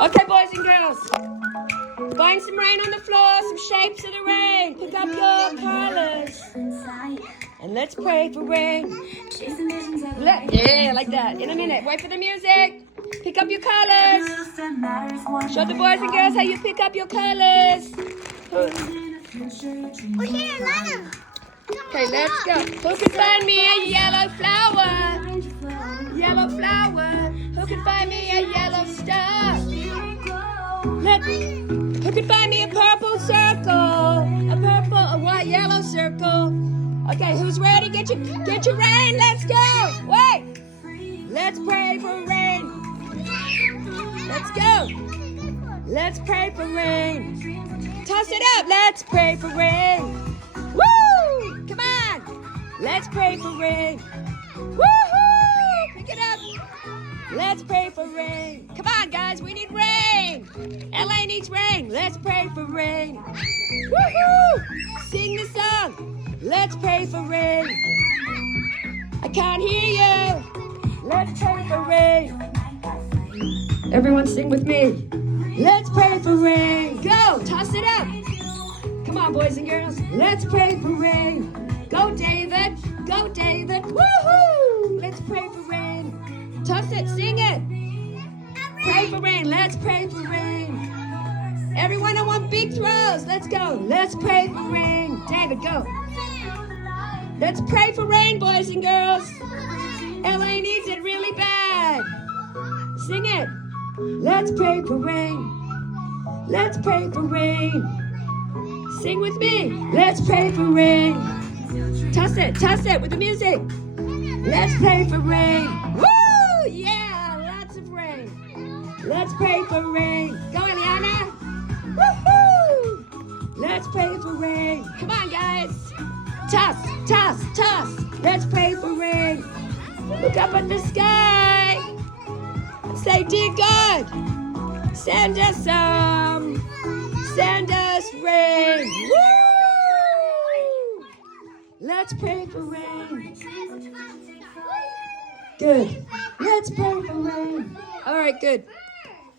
Okay, boys and girls. Find some rain on the floor, some shapes of the rain. Pick up your colors. And let's pray for rain. Yeah, like that. In a minute. Wait for the music. Pick up your colors. Show the boys and girls how you pick up your colors. Here, let him. Okay, let's go. Who can find me a yellow flower? Yellow flower. Who can find me a yellow star? Who can find me a purple circle? A purple, a white, yellow circle. Okay, who's ready? Get your rain. Let's go. Wait. Let's pray for rain. Let's go. Let's pray for rain. Toss it up. Let's pray for rain. Woo! Come on. Let's pray for rain. Woohoo! Pick it up. Let's pray for rain. Come on, guys. We need rain. LA needs rain. Let's pray for rain. Woohoo! Sing the song. Let's pray for rain. I can't hear you. Let's pray for rain. Everyone sing with me. Let's pray for rain. Go. Toss it up. Come on, boys and girls. Let's pray for rain. Go, David. Go, David. Woohoo! Let's pray for rain. Toss it. Sing it. Pray for rain. Let's pray for rain. Everyone, I want big throws. Let's go. Let's pray for rain. David, go. Let's pray for rain, boys and girls. LA needs it really bad. Sing it. Let's pray for rain. Let's pray for rain. Sing with me. Let's pray for rain. Toss it with the music. Let's pray for rain. Woo! Yeah, lots of rain. Let's pray for rain. Go, Eliana. Woohoo! Let's pray for rain. Come on, guys. Toss. Let's pray for rain. Look up at the sky. Say, dear God, send us rain. Woo! Let's pray for rain. Good. Let's pray for rain. All right, good.